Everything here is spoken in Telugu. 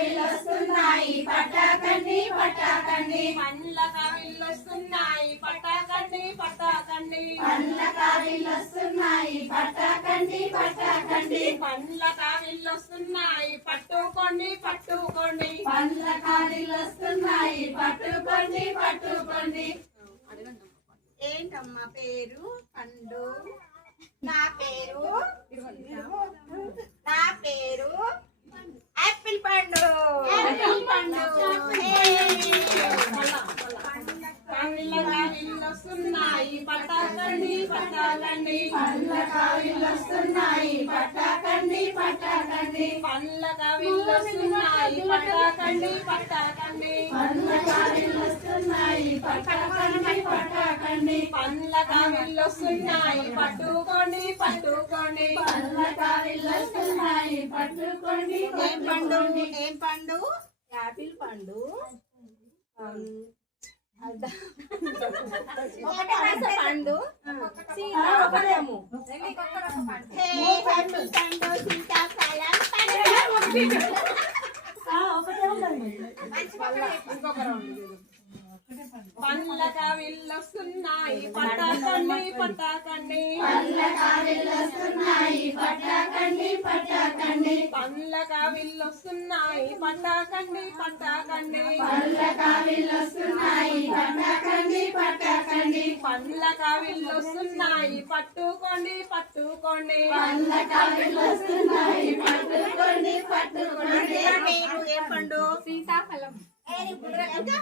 కావిళ్ళొస్తున్నాయి పట్టాకండి పట్టాకండి పండ్ల కావిళ్ళొస్తున్నాయి పట్టాకండి పట్టాకండి పండ్ల కావిళ్ళొస్తున్నాయి పట్టాకండి పట్టాకండి పండ్ల కావిళ్ళొస్తున్నాయి పట్టుకోండి పట్టుకోండి పండ్ల కావిళ్ళొస్తున్నాయి పట్టుకోండి పట్టుకోండి ఏంటమ్మా పేరు? పండు. నా పేరు యాపిల్ పండు. పండ్ల కావిళ్ళొస్తున్నాయి పట్టాకండి పట్టాకండి పండ్ల కావిళ్ళొస్తున్నాయి పట్టాకండి పట్టాకండి పండ్ల కావిళ్ళొస్తున్నాయి పట్టాకండి పట్టాకండి పండ్ల కావిళ్ళొస్తున్నాయి పట్టాకండి పట్టాకండి పండ్ల కావిళ్ళొస్తున్నాయి పట్టుకోండి పట్టుకోండి పండ్ల కావిళ్ళొస్తున్నాయి పట్టుకోండి ఏం పండు? ఏం పండు? యాపిల్ పండు పండు. సీతాఫలము యాపిల్ పండు, సీతాఫలం పండు. పండ్ల కావిళ్ళొస్తున్నాయి పట్టాకండి పట్టాకండి పండ్ల కావిళ్ళొస్తున్నాయి పట్టాకండి పట్టాకండి పండ్ల కావిళ్ళొస్తున్నాయి పట్టాకండి పట్టాకండి పండ్ల కావిళ్ళొస్తున్నాయి పట్టాకండి పట్టాకండి పండ్ల కావిళ్ళొస్తున్నాయి పట్టుకోండి పట్టుకోండి పండ్ల కావిళ్ళొస్తున్నాయి పట్టుకోండి పట్టుకోండి పేరు ఏం పండు? సీతాఫలం ఇంకా